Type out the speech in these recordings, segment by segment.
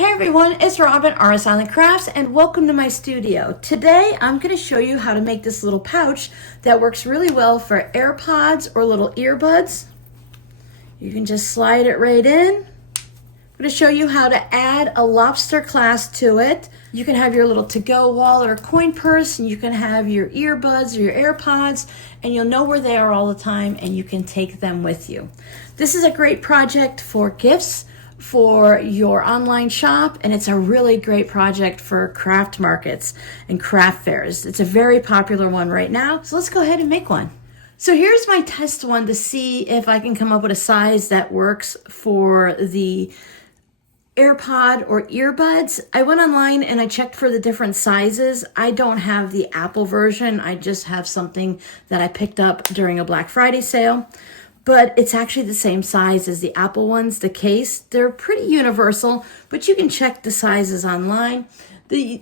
Hey everyone, it's Robin, Artist Island Crafts, and welcome to my studio. Today I'm going to show you how to make this little pouch that works really well for AirPods or little earbuds. You can just slide it right in. I'm going to show you how to add a lobster clasp to it. You can have your little to-go wallet or coin purse, and you can have your earbuds or your AirPods, and you'll know where they are all the time, and you can take them with you. This is a great project for gifts, for your online shop, and it's a really great project for craft markets and craft fairs. It's a very popular one right now, so let's go ahead and make one. So here's my test one to see if I can come up with a size that works for the AirPod or earbuds. I went online and I checked for the different sizes. I don't have the Apple version. I just have something that I picked up during a Black Friday sale. But it's actually the same size as the Apple ones, the case. They're pretty universal, but you can check the sizes online.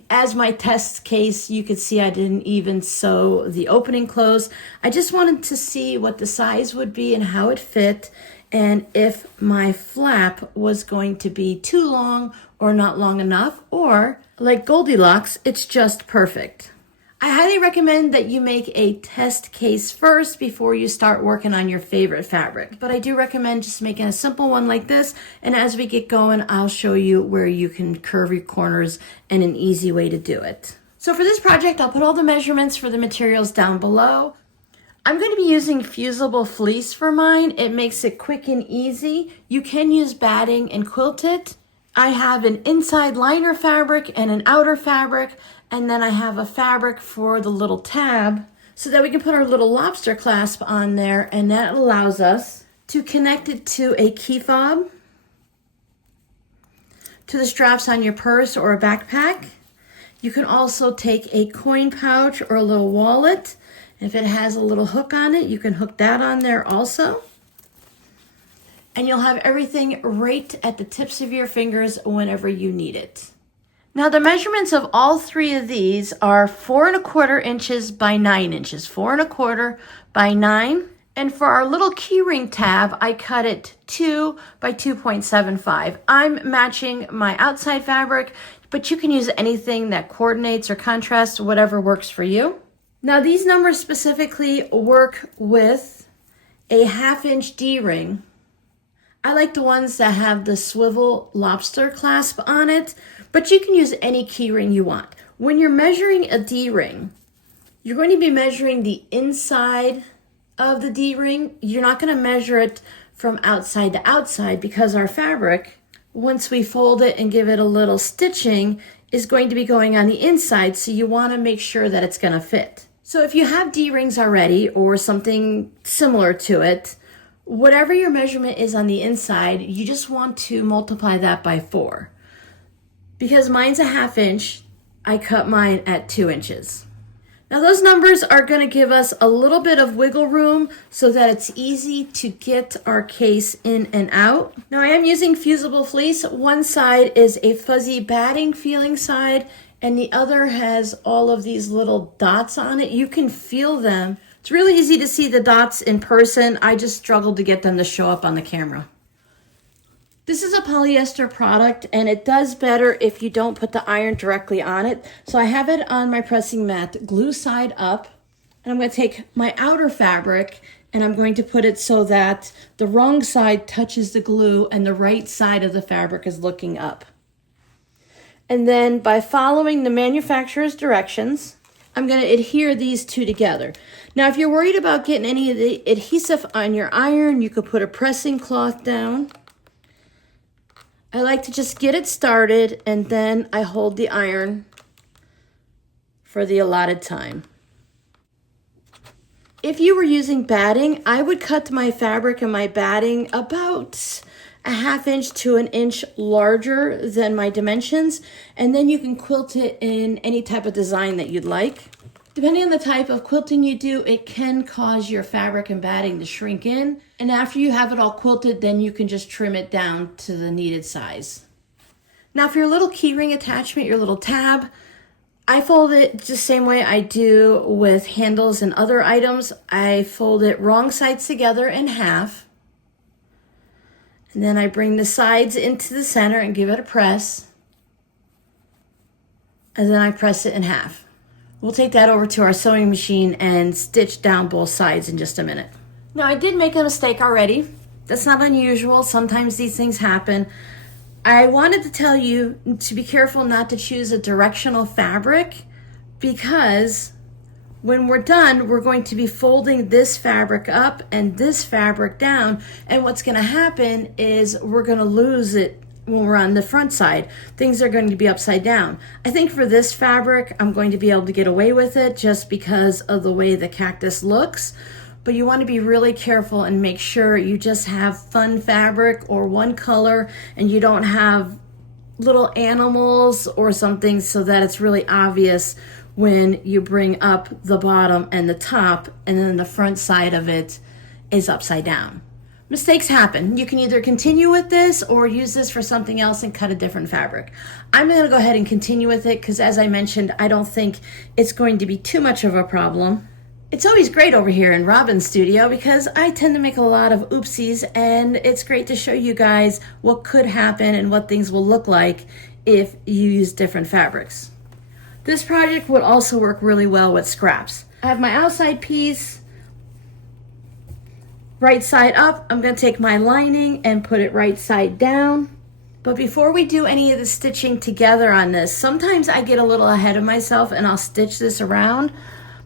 As my test case, you could see I didn't even sew the opening closed. I just wanted to see what the size would be and how it fit, and if my flap was going to be too long or not long enough, or like Goldilocks, it's just perfect. I highly recommend that you make a test case first before you start working on your favorite fabric. But I do recommend just making a simple one like this, and as we get going, I'll show you where you can curve your corners and an easy way to do it. So for this project, I'll put all the measurements for the materials down below. I'm going to be using fusible fleece for mine. It makes it quick and easy. You can use batting and quilt it. I have an inside liner fabric and an outer fabric, and then I have a fabric for the little tab so that we can put our little lobster clasp on there, and that allows us to connect it to a key fob, to the straps on your purse or a backpack. You can also take a coin pouch or a little wallet. If it has a little hook on it, you can hook that on there also. And you'll have everything right at the tips of your fingers whenever you need it. Now the measurements of all three of these are 4 1/4 inches by 9 inches, 4 1/4 by 9. And for our little keyring tab, I cut it 2 by 2.75. I'm matching my outside fabric, but you can use anything that coordinates or contrasts, whatever works for you. Now these numbers specifically work with a 1/2 inch D-ring. I like the ones that have the swivel lobster clasp on it, but you can use any key ring you want. When you're measuring a D-ring, you're going to be measuring the inside of the D-ring. You're not going to measure it from outside to outside, because our fabric, once we fold it and give it a little stitching, is going to be going on the inside, so you want to make sure that it's going to fit. So if you have D-rings already or something similar to it, whatever your measurement is on the inside, you just want to multiply that by 4. Because mine's a 1/2 inch, I cut mine at 2 inches. Now those numbers are going to give us a little bit of wiggle room so that it's easy to get our case in and out. Now I am using fusible fleece. One side is a fuzzy batting feeling side, and the other has all of these little dots on it. You can feel them. It's really easy to see the dots in person. I just struggled to get them to show up on the camera. This is a polyester product, and it does better if you don't put the iron directly on it. So I have it on my pressing mat, glue side up, and I'm going to take my outer fabric and I'm going to put it so that the wrong side touches the glue and the right side of the fabric is looking up. And then by following the manufacturer's directions, I'm going to adhere these two together. Now, if you're worried about getting any of the adhesive on your iron, you could put a pressing cloth down. I like to just get it started, and then I hold the iron for the allotted time. If you were using batting, I would cut my fabric and my batting about a 1/2 inch to 1 inch larger than my dimensions, and then you can quilt it in any type of design that you'd like. Depending on the type of quilting you do, it can cause your fabric and batting to shrink in, and after you have it all quilted, then you can just trim it down to the needed size. Now for your little keyring attachment, your little tab, I fold it just the same way I do with handles and other items. I fold it wrong sides together in half, and then I bring the sides into the center and give it a press. and then I press it in half. We'll take that over to our sewing machine and stitch down both sides in just a minute. Now, I did make a mistake already. That's not unusual. Sometimes these things happen. I wanted to tell you to be careful not to choose a directional fabric, because when we're done, we're going to be folding this fabric up and this fabric down, and what's going to happen is we're going to lose it when we're on the front side. Things are going to be upside down. I think for this fabric, I'm going to be able to get away with it just because of the way the cactus looks. But you want to be really careful and make sure you just have fun fabric or one color, and you don't have little animals or something so that it's really obvious when you bring up the bottom and the top, and then the front side of it is upside down. Mistakes happen. You can either continue with this or use this for something else and cut a different fabric. I'm going to go ahead and continue with it because, as I mentioned, I don't think it's going to be too much of a problem. It's always great over here in Robin's studio because I tend to make a lot of oopsies, and it's great to show you guys what could happen and what things will look like if you use different fabrics. This project would also work really well with scraps. I have my outside piece, right side up. I'm going to take my lining and put it right side down. But before we do any of the stitching together on this, sometimes I get a little ahead of myself and I'll stitch this around,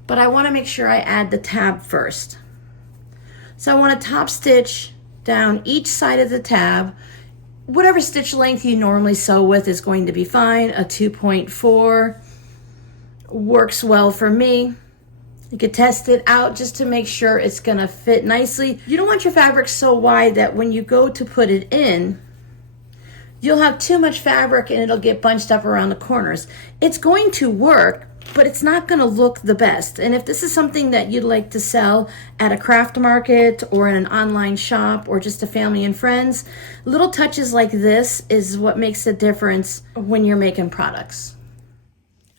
but I want to make sure I add the tab first. So I want to top stitch down each side of the tab. Whatever stitch length you normally sew with is going to be fine. A 2.4 works well for me. You could test it out just to make sure it's going to fit nicely. You don't want your fabric so wide that when you go to put it in, you'll have too much fabric and it'll get bunched up around the corners. It's going to work, but it's not going to look the best. And if this is something that you'd like to sell at a craft market or in an online shop or just to family and friends, little touches like this is what makes a difference when you're making products.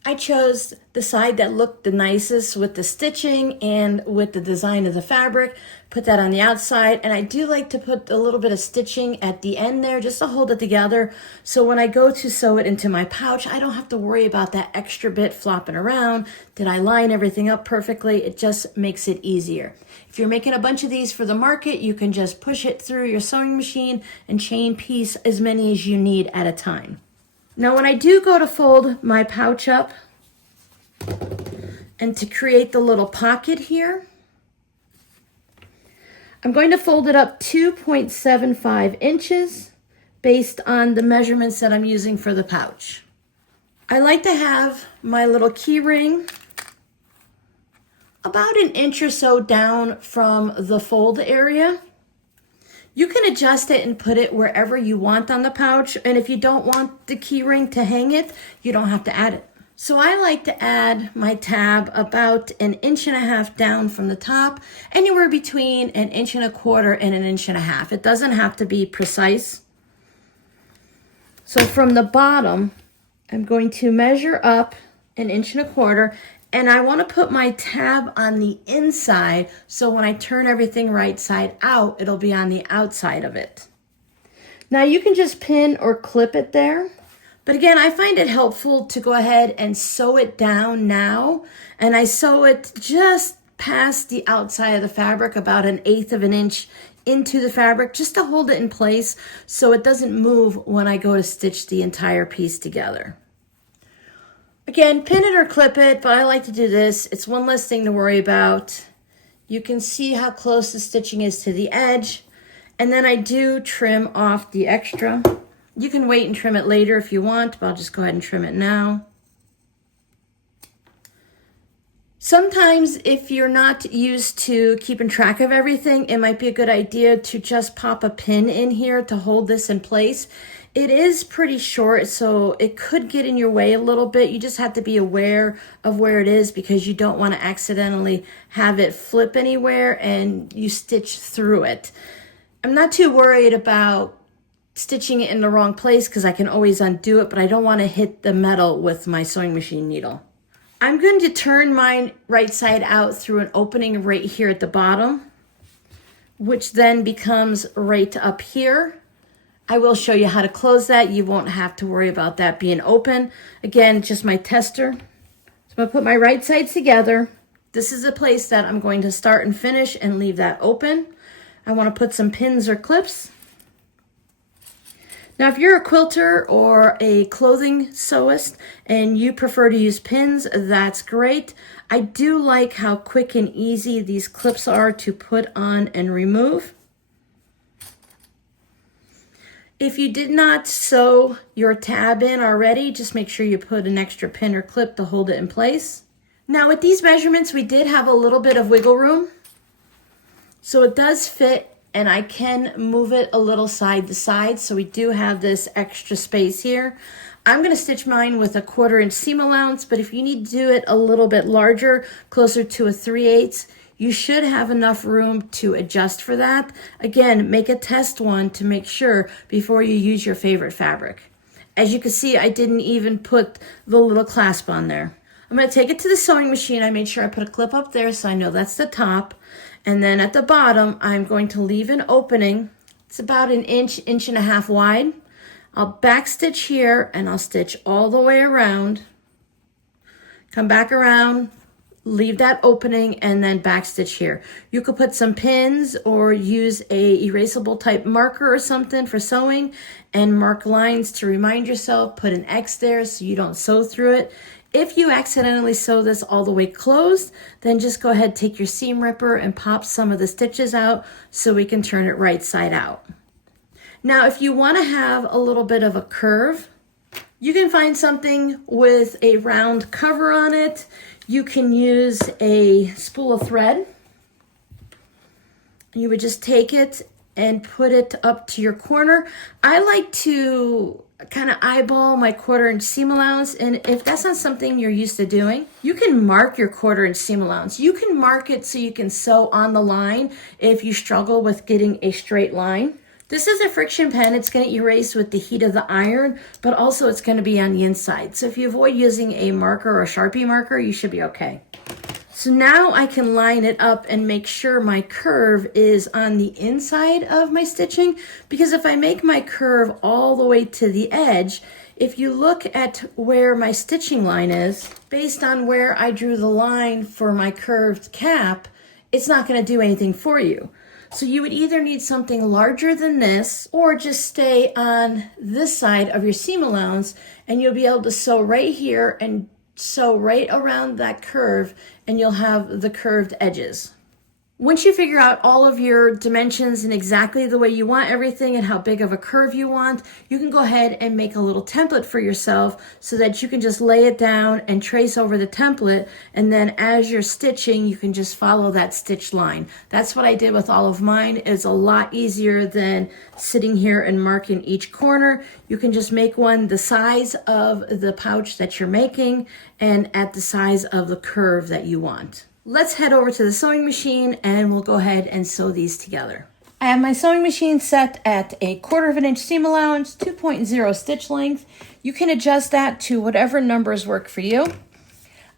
I chose the side that looked the nicest with the stitching and with the design of the fabric. Put that on the outside, and I do like to put a little bit of stitching at the end there just to hold it together, so when I go to sew it into my pouch, I don't have to worry about that extra bit flopping around. Did I line everything up perfectly? It just makes it easier. If you're making a bunch of these for the market, you can just push it through your sewing machine and chain piece as many as you need at a time. Now, when I do go to fold my pouch up and to create the little pocket here, I'm going to fold it up 2.75 inches based on the measurements that I'm using for the pouch. I like to have my little key ring about an inch or so down from the fold area. You can adjust it and put it wherever you want on the pouch, and if you don't want the key ring to hang it, you don't have to add it. So I like to add my tab about 1.5 inches down from the top, anywhere between 1.25 inches and 1.5 inches. It doesn't have to be precise. So from the bottom, I'm going to measure up 1.25 inches, and I want to put my tab on the inside, so when I turn everything right side out, it'll be on the outside of it. Now you can just pin or clip it there. But again, I find it helpful to go ahead and sew it down now. And I sew it just past the outside of the fabric, about 1/8 of an inch into the fabric, just to hold it in place so it doesn't move when I go to stitch the entire piece together. Again, pin it or clip it, but I like to do this. It's one less thing to worry about. You can see how close the stitching is to the edge. And then I do trim off the extra. You can wait and trim it later if you want, but I'll just go ahead and trim it now. Sometimes if you're not used to keeping track of everything, it might be a good idea to just pop a pin in here to hold this in place. It is pretty short, so it could get in your way a little bit. You just have to be aware of where it is because you don't want to accidentally have it flip anywhere and you stitch through it. I'm not too worried about stitching it in the wrong place because I can always undo it, but I don't want to hit the metal with my sewing machine needle. I'm going to turn mine right side out through an opening right here at the bottom, which then becomes right up here. I will show you how to close that. You won't have to worry about that being open. Again, just my tester. So I'm going to put my right sides together. This is a place that I'm going to start and finish and leave that open. I want to put some pins or clips. Now, if you're a quilter or a clothing sewist and you prefer to use pins, that's great. I do like how quick and easy these clips are to put on and remove. If you did not sew your tab in already, just make sure you put an extra pin or clip to hold it in place. Now with these measurements, we did have a little bit of wiggle room. So it does fit and I can move it a little side to side. So we do have this extra space here. I'm gonna stitch mine with a 1/4 inch seam allowance, but if you need to do it a little bit larger, closer to a 3/8, you should have enough room to adjust for that. Again, make a test one to make sure before you use your favorite fabric. As you can see, I didn't even put the little clasp on there. I'm gonna take it to the sewing machine. I made sure I put a clip up there so I know that's the top. And then at the bottom, I'm going to leave an opening. It's about an inch, inch and a half wide. I'll back stitch here and I'll stitch all the way around. Come back around, leave that opening and then back stitch here. You could put some pins or use a erasable type marker or something for sewing and mark lines to remind yourself, put an X there so you don't sew through it. If you accidentally sew this all the way closed, then just go ahead, take your seam ripper and pop some of the stitches out so we can turn it right side out. Now, if you want to have a little bit of a curve, you can find something with a round cover on it. You can use a spool of thread. You would just take it and put it up to your corner. I like to kind of eyeball my 1/4 inch seam allowance, and if that's not something you're used to doing, you can mark your 1/4 inch seam allowance. You can mark it so you can sew on the line if you struggle with getting a straight line. This is a friction pen. It's going to erase with the heat of the iron, but also it's going to be on the inside. So if you avoid using a marker or a Sharpie marker, you should be okay. So now I can line it up and make sure my curve is on the inside of my stitching, because if I make my curve all the way to the edge, if you look at where my stitching line is, based on where I drew the line for my curved cap, it's not going to do anything for you. So you would either need something larger than this or just stay on this side of your seam allowance and you'll be able to sew right here and sew right around that curve and you'll have the curved edges. Once you figure out all of your dimensions and exactly the way you want everything and how big of a curve you want, you can go ahead and make a little template for yourself so that you can just lay it down and trace over the template, and then as you're stitching, you can just follow that stitch line. That's what I did with all of mine. It's a lot easier than sitting here and marking each corner. You can just make one the size of the pouch that you're making and at the size of the curve that you want. Let's head over to the sewing machine and we'll go ahead and sew these together. I have my sewing machine set at a 1/4 inch seam allowance, 2.0 stitch length. You can adjust that to whatever numbers work for you.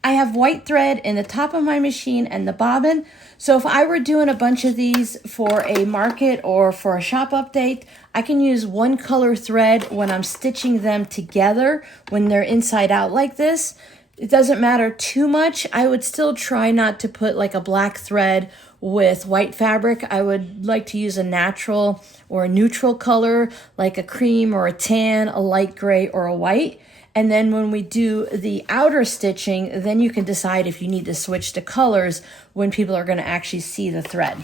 I have white thread in the top of my machine and the bobbin. So if I were doing a bunch of these for a market or for a shop update, I can use one color thread when I'm stitching them together when they're inside out like this. It doesn't matter too much. I would still try not to put like a black thread with white fabric. I would like to use a natural or a neutral color, like a cream or a tan, a light gray or a white. And then when we do the outer stitching, then you can decide if you need to switch to colors when people are going to actually see the thread.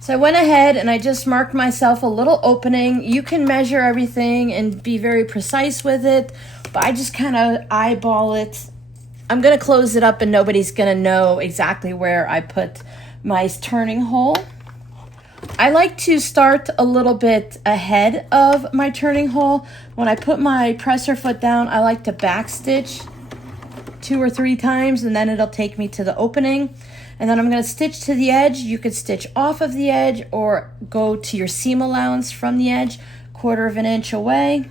So I went ahead and I just marked myself a little opening. You can measure everything and be very precise with it, but I just kind of eyeball it. I'm going to close it up and nobody's going to know exactly where I put my turning hole. I like to start a little bit ahead of my turning hole. When I put my presser foot down, I like to back stitch 2 or 3 times and then it'll take me to the opening. And then I'm going to stitch to the edge. You could stitch off of the edge or go to your seam allowance from the edge, 1/4 inch away.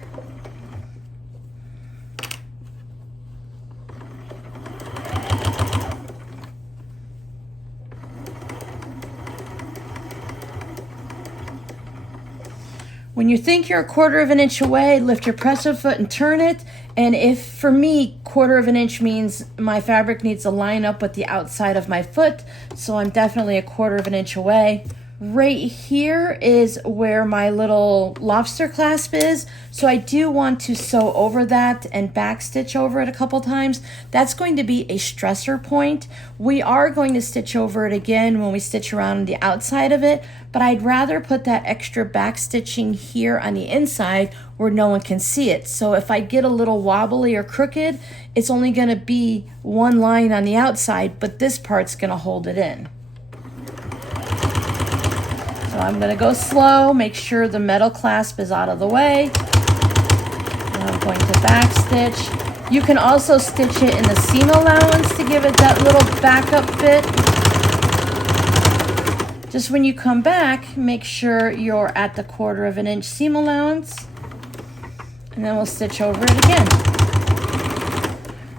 When you think you're a 1/4 of an inch away, lift your presser foot and turn it. And if, for me, 1/4 of an inch means my fabric needs to line up with the outside of my foot, so I'm definitely a 1/4 of an inch away. Right here is where my little lobster clasp is, so I do want to sew over that and back stitch over it a couple times. That's going to be a stressor point. We are going to stitch over it again when we stitch around the outside of it, but I'd rather put that extra back stitching here on the inside where no one can see it. So if I get a little wobbly or crooked, it's only going to be one line on the outside, but this part's going to hold it in. So I'm going to go slow, make sure the metal clasp is out of the way. Now I'm going to back stitch. You can also stitch it in the seam allowance to give it that little backup fit. Just when you come back, make sure you're at the 1/4 of an inch seam allowance, and then we'll stitch over it again.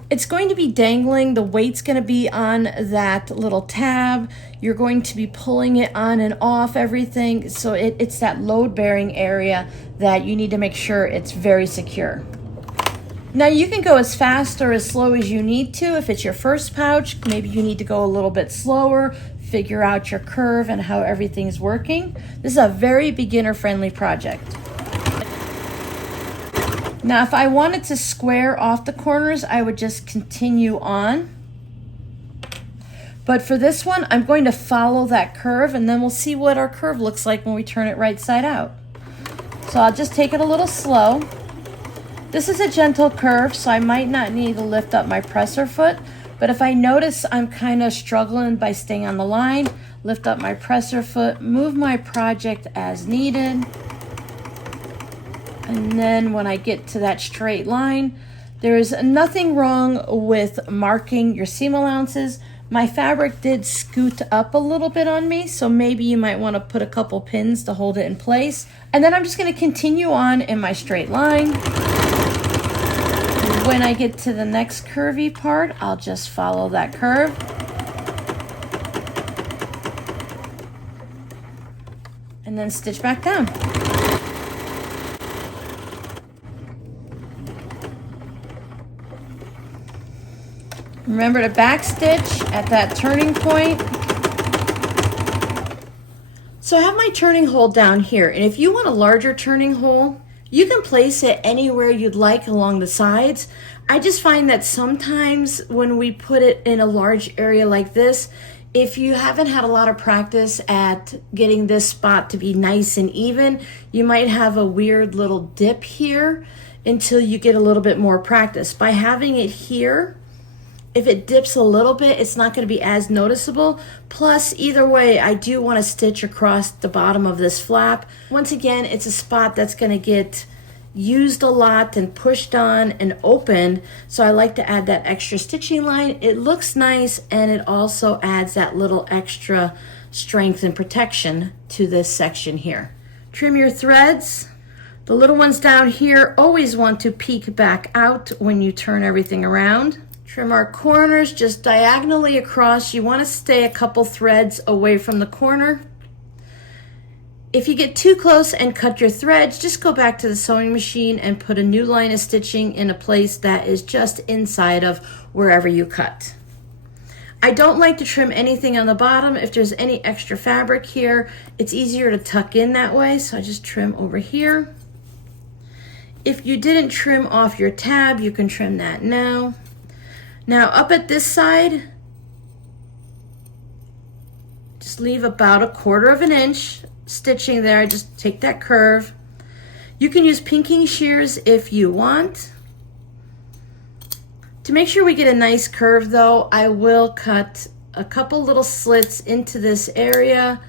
It's going to be dangling, the weight's going to be on that little tab. You're going to be pulling it on and off everything, so it's that load-bearing area that you need to make sure it's very secure. Now you can go as fast or as slow as you need to. If it's your first pouch, maybe you need to go a little bit slower, figure out your curve and how everything's working. This is a very beginner-friendly project. Now, if I wanted to square off the corners, I would just continue on. But for this one, I'm going to follow that curve, and then we'll see what our curve looks like when we turn it right side out. So I'll just take it a little slow. This is a gentle curve, so I might not need to lift up my presser foot, but if I notice I'm kind of struggling by staying on the line, lift up my presser foot, move my project as needed. And then when I get to that straight line, there's nothing wrong with marking your seam allowances. My fabric did scoot up a little bit on me, so maybe you might want to put a couple pins to hold it in place. And then I'm just going to continue on in my straight line. When I get to the next curvy part, I'll just follow that curve. And then stitch back down. Remember to back stitch at that turning point. So I have my turning hole down here, and if you want a larger turning hole, you can place it anywhere you'd like along the sides. I just find that sometimes when we put it in a large area like this, if you haven't had a lot of practice at getting this spot to be nice and even, you might have a weird little dip here until you get a little bit more practice. By having it here, if it dips a little bit, it's not going to be as noticeable. Plus, either way, I do want to stitch across the bottom of this flap. Once again, it's a spot that's going to get used a lot and pushed on and open, so I like to add that extra stitching line. It looks nice, and it also adds that little extra strength and protection to this section here. Trim your threads. The little ones down here always want to peek back out when you turn everything around. Trim our corners just diagonally across. You want to stay a couple threads away from the corner. If you get too close and cut your threads, just go back to the sewing machine and put a new line of stitching in a place that is just inside of wherever you cut. I don't like to trim anything on the bottom. If there's any extra fabric here, it's easier to tuck in that way, so I just trim over here. If you didn't trim off your tab, you can trim that now. Now up at this side, just leave about a 1/4 of an inch stitching there. Just take that curve. You can use pinking shears if you want. To make sure we get a nice curve though, I will cut a couple little slits into this area,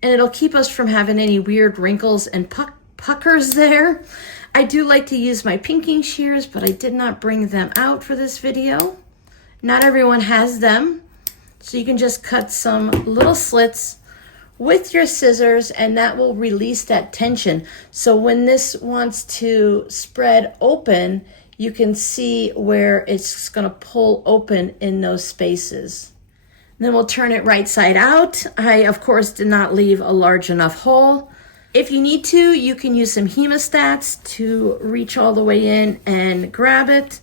and it'll keep us from having any weird wrinkles and puckers there. I do like to use my pinking shears, but I did not bring them out for this video. Not everyone has them, so you can just cut some little slits with your scissors, and that will release that tension. So when this wants to spread open, you can see where it's going to pull open in those spaces. And then we'll turn it right side out. I, of course, did not leave a large enough hole. If you need to, you can use some hemostats to reach all the way in and grab it.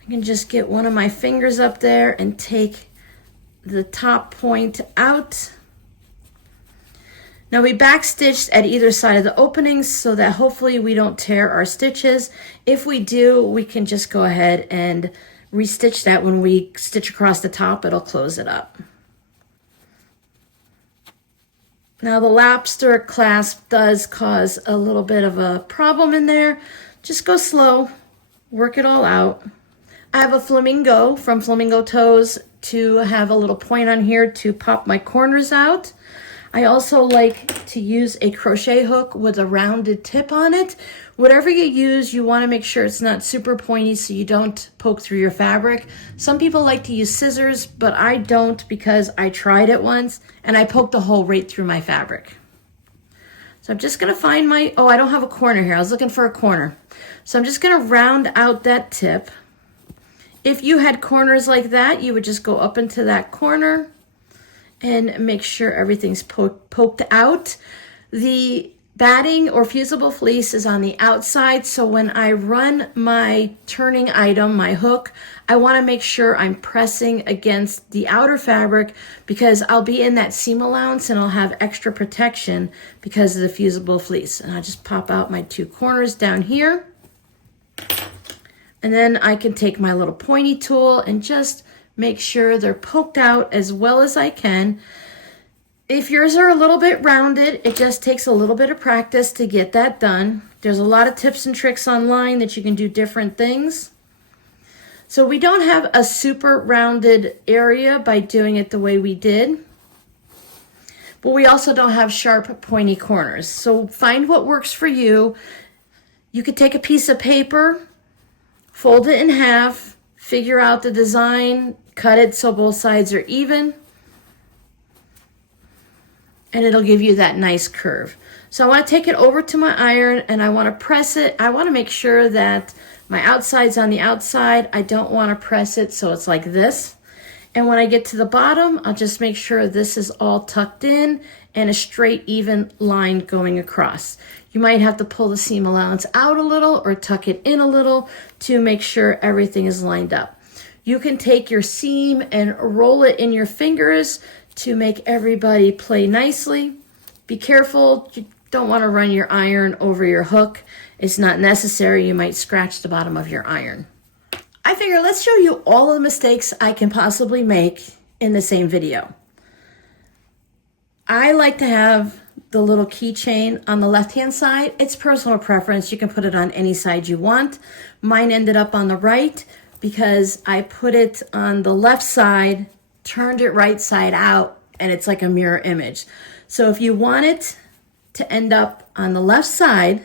I can just get one of my fingers up there and take the top point out. Now we backstitched at either side of the openings so that hopefully we don't tear our stitches. If we do, we can just go ahead and restitch that. When we stitch across the top, it'll close it up. Now the lobster clasp does cause a little bit of a problem in there. Just go slow, work it all out. I have a flamingo from Flamingo Toes to have a little point on here to pop my corners out. I also like to use a crochet hook with a rounded tip on it. Whatever you use, you want to make sure it's not super pointy so you don't poke through your fabric. Some people like to use scissors, but I don't because I tried it once and I poked a hole right through my fabric. So I'm just going to find my, oh, I don't have a corner here. I was looking for a corner. So I'm just going to round out that tip. If you had corners like that, you would just go up into that corner and make sure everything's poked out. The batting or fusible fleece is on the outside, so when I run my turning item, my hook, I want to make sure I'm pressing against the outer fabric because I'll be in that seam allowance and I'll have extra protection because of the fusible fleece. And I'll just pop out my two corners down here. And then I can take my little pointy tool and just make sure they're poked out as well as I can. If yours are a little bit rounded, it just takes a little bit of practice to get that done. There's a lot of tips and tricks online that you can do different things. So we don't have a super rounded area by doing it the way we did. But we also don't have sharp pointy corners. So find what works for you. You could take a piece of paper, fold it in half, figure out the design, cut it so both sides are even, and it'll give you that nice curve. So I want to take it over to my iron and I want to press it. I want to make sure that my outside's on the outside. I don't want to press it so it's like this. And when I get to the bottom, I'll just make sure this is all tucked in and a straight, even line going across. You might have to pull the seam allowance out a little or tuck it in a little to make sure everything is lined up. You can take your seam and roll it in your fingers to make everybody play nicely. Be careful, you don't want to run your iron over your hook. It's not necessary, you might scratch the bottom of your iron. I figure let's show you all of the mistakes I can possibly make in the same video. I like to have the little keychain on the left-hand side. It's personal preference, you can put it on any side you want. Mine ended up on the right because I put it on the left side, turned it right side out, and it's like a mirror image. So if you want it to end up on the left side,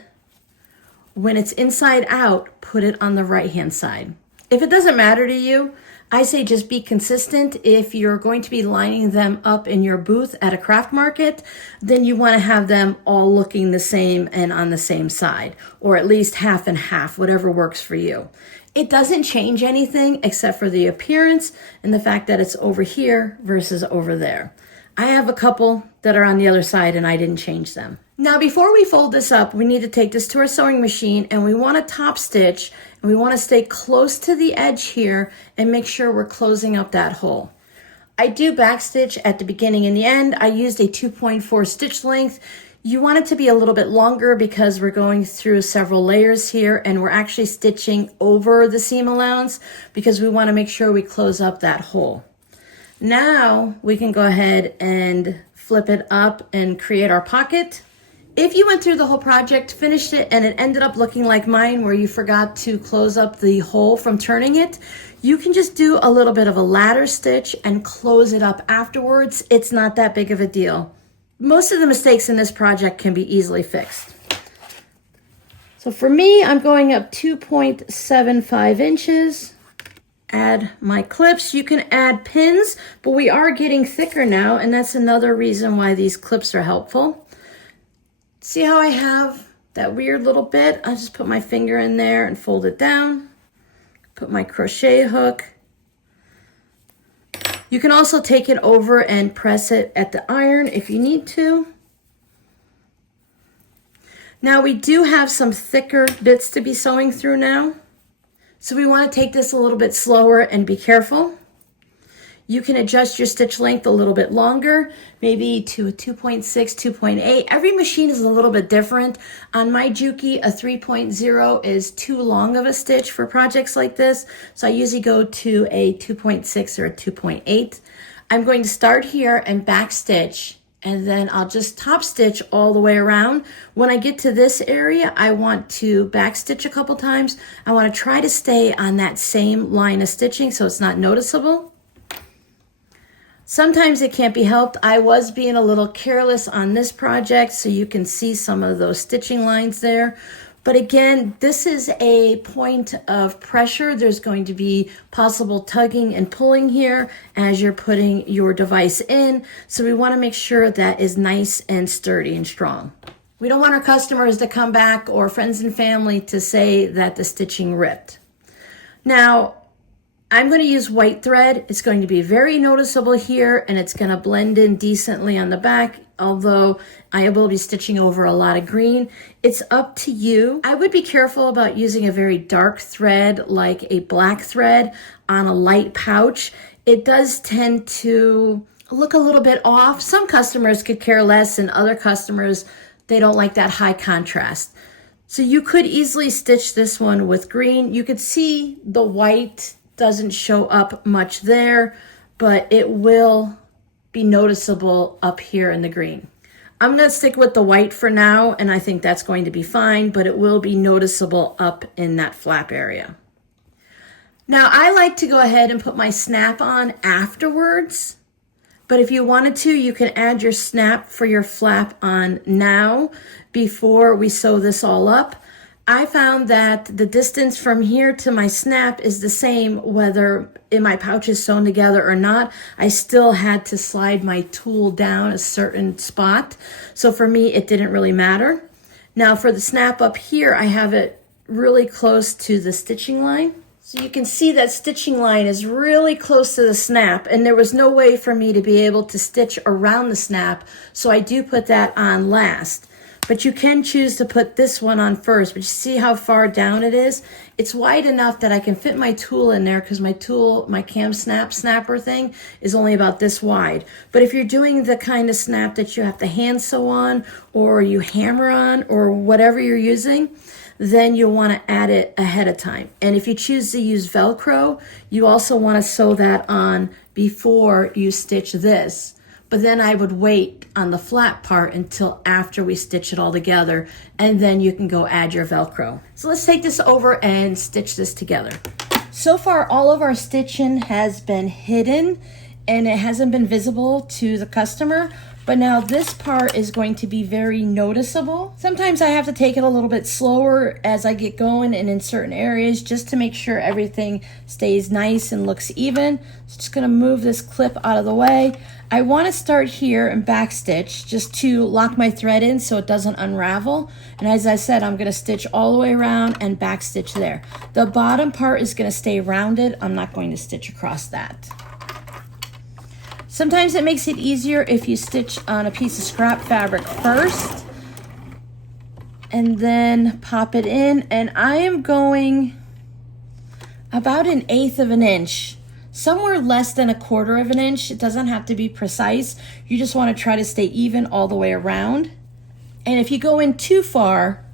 when it's inside out, put it on the right-hand side. If it doesn't matter to you, I say just be consistent. If you're going to be lining them up in your booth at a craft market, then you want to have them all looking the same and on the same side, or at least half and half, whatever works for you. It doesn't change anything except for the appearance and the fact that it's over here versus over there. I have a couple that are on the other side and I didn't change them. Now before we fold this up, we need to take this to our sewing machine and we want to top stitch and we want to stay close to the edge here and make sure we're closing up that hole. I do backstitch at the beginning and the end. I used a 2.4 stitch length. You want it to be a little bit longer because we're going through several layers here and we're actually stitching over the seam allowance because we want to make sure we close up that hole. Now we can go ahead and flip it up and create our pocket. If you went through the whole project, finished it, and it ended up looking like mine where you forgot to close up the hole from turning it, you can just do a little bit of a ladder stitch and close it up afterwards. It's not that big of a deal. Most of the mistakes in this project can be easily fixed. So for me, I'm going up 2.75 inches. Add my clips. You can add pins, but we are getting thicker now, and that's another reason why these clips are helpful. See how I have that weird little bit? I'll just put my finger in there and fold it down. Put my crochet hook. You can also take it over and press it at the iron if you need to. Now we do have some thicker bits to be sewing through now. So we want to take this a little bit slower and be careful. You can adjust your stitch length a little bit longer, maybe to a 2.6, 2.8. Every machine is a little bit different. On my Juki, a 3.0 is too long of a stitch for projects like this. So I usually go to a 2.6 or a 2.8. I'm going to start here and back stitch, and then I'll just top stitch all the way around. When I get to this area, I want to back stitch a couple times. I want to try to stay on that same line of stitching so it's not noticeable. Sometimes it can't be helped. I was being a little careless on this project, so you can see some of those stitching lines there. But again, this is a point of pressure. There's going to be possible tugging and pulling here as you're putting your device in. So we want to make sure that is nice and sturdy and strong. We don't want our customers to come back or friends and family to say that the stitching ripped. Now, I'm going to use white thread. It's going to be very noticeable here, and it's going to blend in decently on the back, although I will be stitching over a lot of green. It's up to you. I would be careful about using a very dark thread like a black thread on a light pouch. It does tend to look a little bit off. Some customers could care less, and other customers, they don't like that high contrast. So you could easily stitch this one with green. You could see the white doesn't show up much there, but it will be noticeable up here in the green. I'm going to stick with the white for now, and I think that's going to be fine, but it will be noticeable up in that flap area. Now, I like to go ahead and put my snap on afterwards, but if you wanted to, you can add your snap for your flap on now before we sew this all up. I found that the distance from here to my snap is the same whether in my pouch is sewn together or not. I still had to slide my tool down a certain spot. So for me, it didn't really matter. Now for the snap up here, I have it really close to the stitching line. So you can see that stitching line is really close to the snap, and there was no way for me to be able to stitch around the snap. So I do put that on last. But you can choose to put this one on first, but you see how far down it is? It's wide enough that I can fit my tool in there because my tool, my cam snapper thing is only about this wide. But if you're doing the kind of snap that you have to hand sew on or you hammer on or whatever you're using, then you'll want to add it ahead of time. And if you choose to use Velcro, you also want to sew that on before you stitch this. But then I would wait on the flat part until after we stitch it all together, and then you can go add your Velcro. So let's take this over and stitch this together. So far, all of our stitching has been hidden and it hasn't been visible to the customer, but now this part is going to be very noticeable. Sometimes I have to take it a little bit slower as I get going and in certain areas just to make sure everything stays nice and looks even. So just gonna move this clip out of the way. I want to start here and back stitch just to lock my thread in so it doesn't unravel. And as I said, I'm going to stitch all the way around and back stitch there. The bottom part is going to stay rounded. I'm not going to stitch across that. Sometimes it makes it easier if you stitch on a piece of scrap fabric first and then pop it in. And I am going about 1/8 of an inch. Somewhere less than 1/4 of an inch. It doesn't have to be precise. You just want to try to stay even all the way around. And if you go in too far,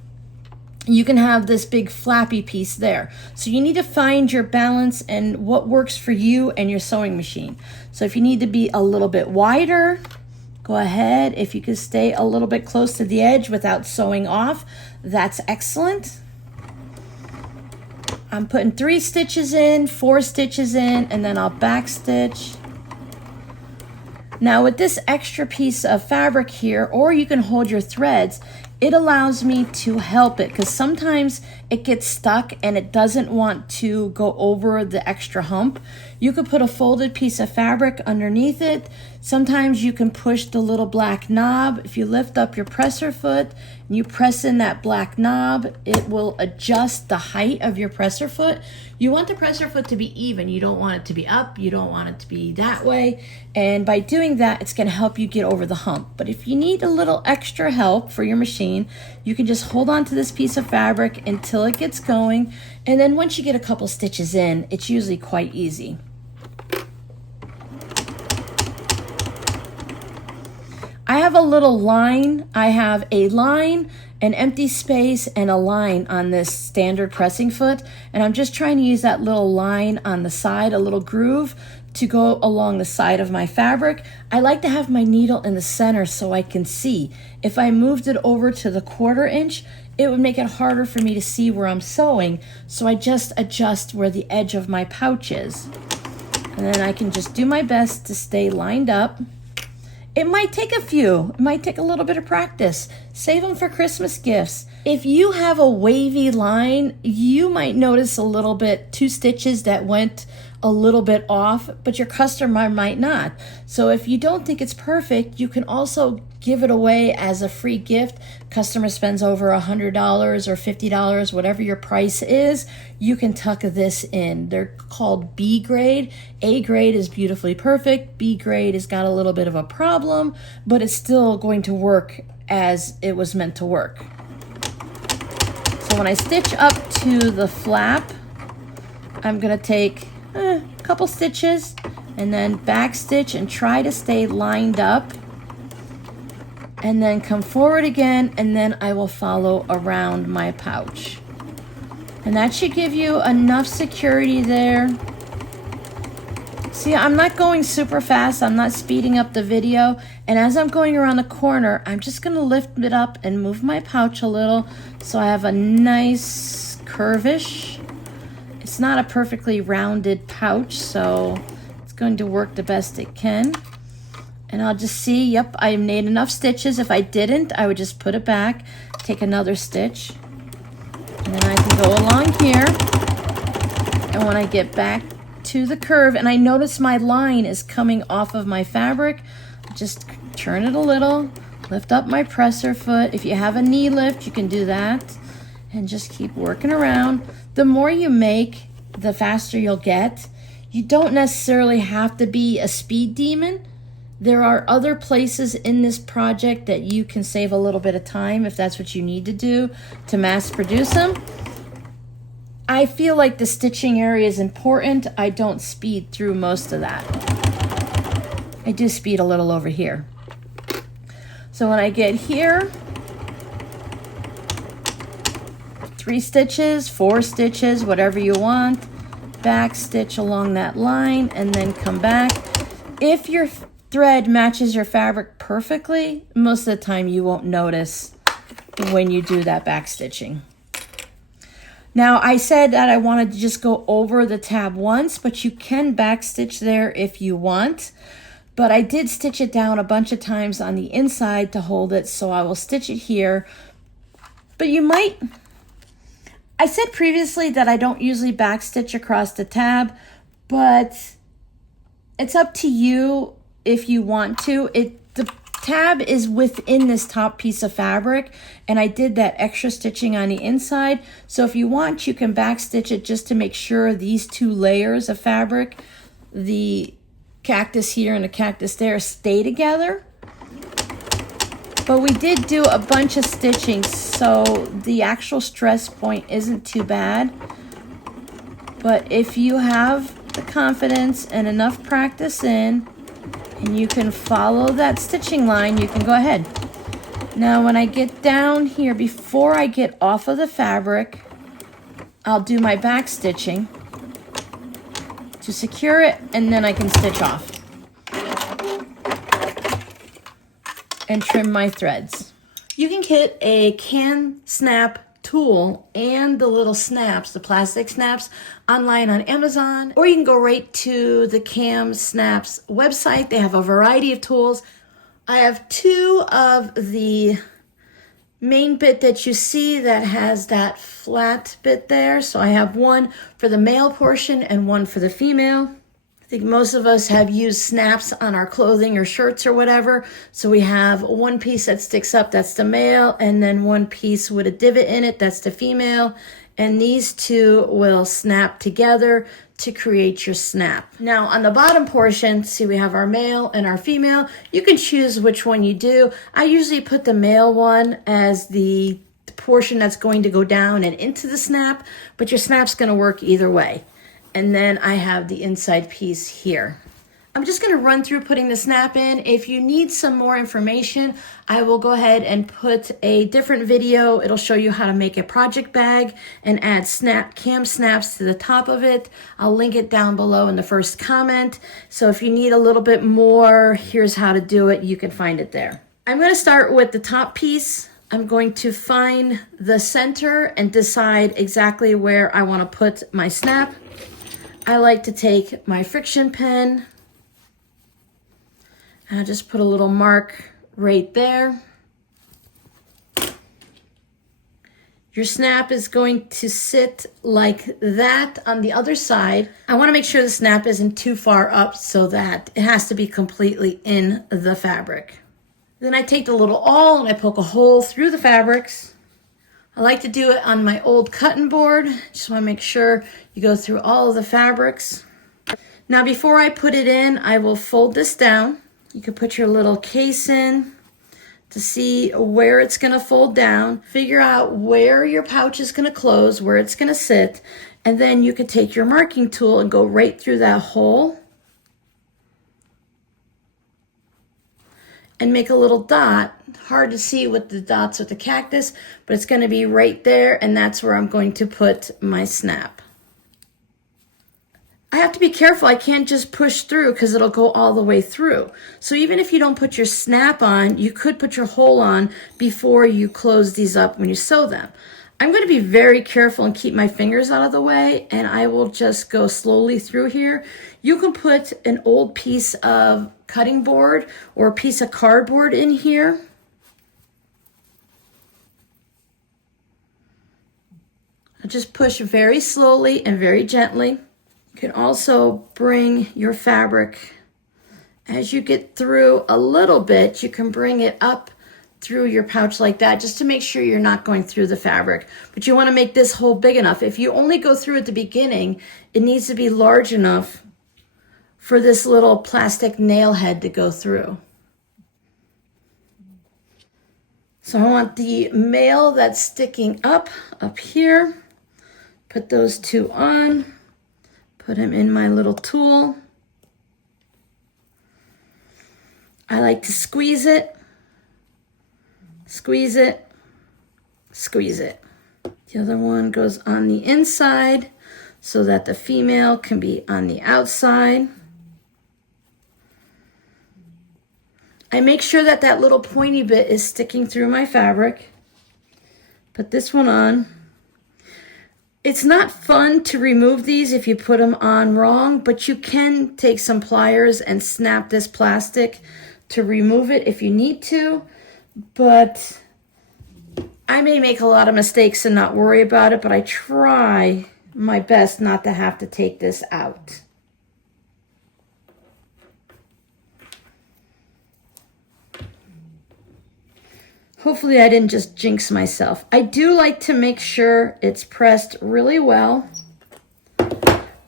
you can have this big flappy piece there. So you need to find your balance and what works for you and your sewing machine. So if you need to be a little bit wider, go ahead. If you can stay a little bit close to the edge without sewing off, that's excellent. I'm putting 3 stitches in, 4 stitches in, and then I'll back stitch. Now with this extra piece of fabric here, or you can hold your threads, it allows me to help it because sometimes it gets stuck and it doesn't want to go over the extra hump. You could put a folded piece of fabric underneath it. Sometimes you can push the little black knob. If you lift up your presser foot and you press in that black knob, it will adjust the height of your presser foot. You want the presser foot to be even. You don't want it to be up. You don't want it to be that way. And by doing that, it's going to help you get over the hump. But if you need a little extra help for your machine, you can just hold on to this piece of fabric until it gets going. And then once you get a couple stitches in, it's usually quite easy. I have a little line. I have a line, an empty space, and a line on this standard pressing foot. And I'm just trying to use that little line on the side, a little groove, to go along the side of my fabric. I like to have my needle in the center so I can see. If I moved it over to the 1/4 inch, it would make it harder for me to see where I'm sewing. So I just adjust where the edge of my pouch is. And then I can just do my best to stay lined up. It might take a few. It might take a little bit of practice. Save them for Christmas gifts. If you have a wavy line, you might notice a little bit, 2 stitches that went a little bit off, but your customer might not. So if you don't think it's perfect, you can also give it away as a free gift. Customer spends over $100 or $50, whatever your price is, you can tuck this in. They're called B grade. A grade is beautifully perfect. B grade has got a little bit of a problem, but it's still going to work as it was meant to work. So when I stitch up to the flap, I'm gonna take a couple stitches and then back stitch and try to stay lined up, and then come forward again, and then I will follow around my pouch. And that should give you enough security there. See, I'm not going super fast. I'm not speeding up the video. And as I'm going around the corner, I'm just gonna lift it up and move my pouch a little so I have a nice curvish. It's not a perfectly rounded pouch, so it's going to work the best it can. And I'll just see, yep, I made enough stitches. If I didn't, I would just put it back, take another stitch, and then I can go along here. And when I get back to the curve, and I notice my line is coming off of my fabric, just turn it a little, lift up my presser foot. If you have a knee lift, you can do that, and just keep working around. The more you make, the faster you'll get. You don't necessarily have to be a speed demon. There are other places in this project that you can save a little bit of time if that's what you need to do to mass produce them. I feel like the stitching area is important. I don't speed through most of that. I do speed a little over here. So when I get here, 3 stitches, 4 stitches, whatever you want, back stitch along that line, and then come back. If your thread matches your fabric perfectly, most of the time you won't notice when you do that back stitching. Now, I said that I wanted to just go over the tab once, but you can back stitch there if you want. But I did stitch it down a bunch of times on the inside to hold it, so I will stitch it here. But you might, I said previously that I don't usually back stitch across the tab, but it's up to you if you want to. The tab is within this top piece of fabric, and I did that extra stitching on the inside. So if you want, you can back stitch it just to make sure these 2 layers of fabric, the cactus here and the cactus there, stay together. But we did do a bunch of stitching, so the actual stress point isn't too bad. But if you have the confidence and enough practice in, and you can follow that stitching line, you can go ahead. Now when I get down here, before I get off of the fabric, I'll do my back stitching to secure it, and then I can stitch off and trim my threads. You can get a can snap tool and the little snaps, the plastic snaps, online on Amazon, or you can go right to the Cam Snaps website. They have a variety of tools. I have 2 of the main bit that you see that has that flat bit there. So I have one for the male portion and one for the female. I think most of us have used snaps on our clothing or shirts or whatever. So we have one piece that sticks up, that's the male, and then one piece with a divot in it, that's the female. And these two will snap together to create your snap. Now on the bottom portion, see we have our male and our female. You can choose which one you do. I usually put the male one as the portion that's going to go down and into the snap, but your snap's gonna work either way. And then I have the inside piece here. I'm just gonna run through putting the snap in. If you need some more information, I will go ahead and put a different video. It'll show you how to make a project bag and add cam snaps to the top of it. I'll link it down below in the first comment. So if you need a little bit more, here's how to do it. You can find it there. I'm gonna start with the top piece. I'm going to find the center and decide exactly where I wanna put my snap. I like to take my friction pen and I'll just put a little mark right there. Your snap is going to sit like that on the other side. I want to make sure the snap isn't too far up so that it has to be completely in the fabric. Then I take the little awl and I poke a hole through the fabrics. I like to do it on my old cutting board. Just want to make sure you go through all of the fabrics. Now before I put it in, I will fold this down. You can put your little case in to see where it's going to fold down. Figure out where your pouch is going to close, where it's going to sit, and then you can take your marking tool and go right through that hole and make a little dot. Hard to see with the dots with the cactus, but it's going to be right there, and that's where I'm going to put my snap. I have to be careful. I can't just push through because it'll go all the way through. So even if you don't put your snap on, you could put your hole on before you close these up when you sew them. I'm going to be very careful and keep my fingers out of the way, and I will just go slowly through here. You can put an old piece of cutting board or a piece of cardboard in here. I'll just push very slowly and very gently. You can also bring your fabric, as you get through a little bit, you can bring it up through your pouch like that, just to make sure you're not going through the fabric. But you want to make this hole big enough. If you only go through at the beginning, it needs to be large enough for this little plastic nail head to go through. So I want the male that's sticking up here. Put those two on. Put them in my little tool. I like to squeeze it, squeeze it, squeeze it. The other one goes on the inside so that the female can be on the outside. I make sure that that little pointy bit is sticking through my fabric. Put this one on. It's not fun to remove these if you put them on wrong, but you can take some pliers and snap this plastic to remove it if you need to. But I may make a lot of mistakes and not worry about it, but I try my best not to have to take this out. Hopefully I didn't just jinx myself. I do like to make sure it's pressed really well.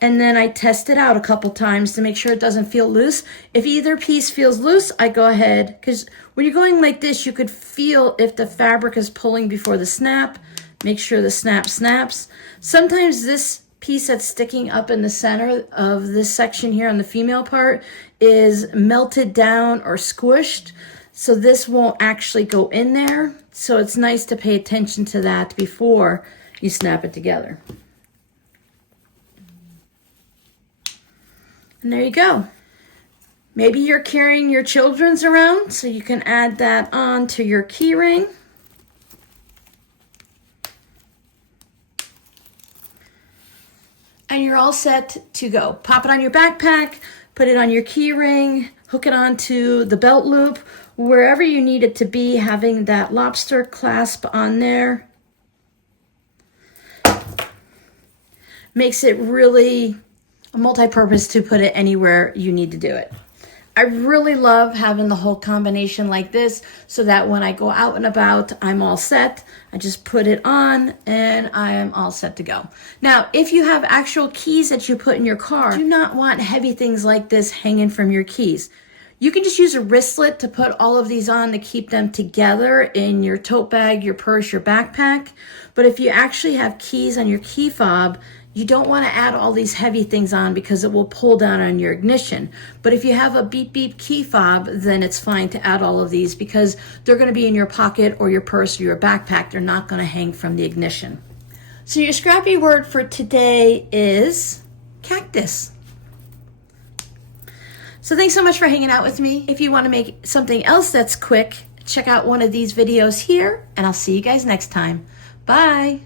And then I test it out a couple times to make sure it doesn't feel loose. If either piece feels loose, I go ahead. Because when you're going like this, you could feel if the fabric is pulling before the snap. Make sure the snap snaps. Sometimes this piece that's sticking up in the center of this section here on the female part is melted down or squished. So this won't actually go in there. So it's nice to pay attention to that before you snap it together. And there you go. Maybe you're carrying your children's around, so you can add that on to your key ring. And you're all set to go. Pop it on your backpack, put it on your key ring, hook it onto the belt loop, wherever you need it to be, having that lobster clasp on there. Makes it really multi-purpose to put it anywhere you need to do it. I really love having the whole combination like this so that when I go out and about, I'm all set. I just put it on and I am all set to go. Now, if you have actual keys that you put in your car, do not want heavy things like this hanging from your keys. You can just use a wristlet to put all of these on to keep them together in your tote bag, your purse, your backpack. But if you actually have keys on your key fob, you don't want to add all these heavy things on because it will pull down on your ignition. But if you have a beep beep key fob, then it's fine to add all of these because they're going to be in your pocket or your purse or your backpack. They're not going to hang from the ignition. So your scrappy word for today is cactus. So thanks so much for hanging out with me. If you want to make something else that's quick, check out one of these videos here, and I'll see you guys next time. Bye.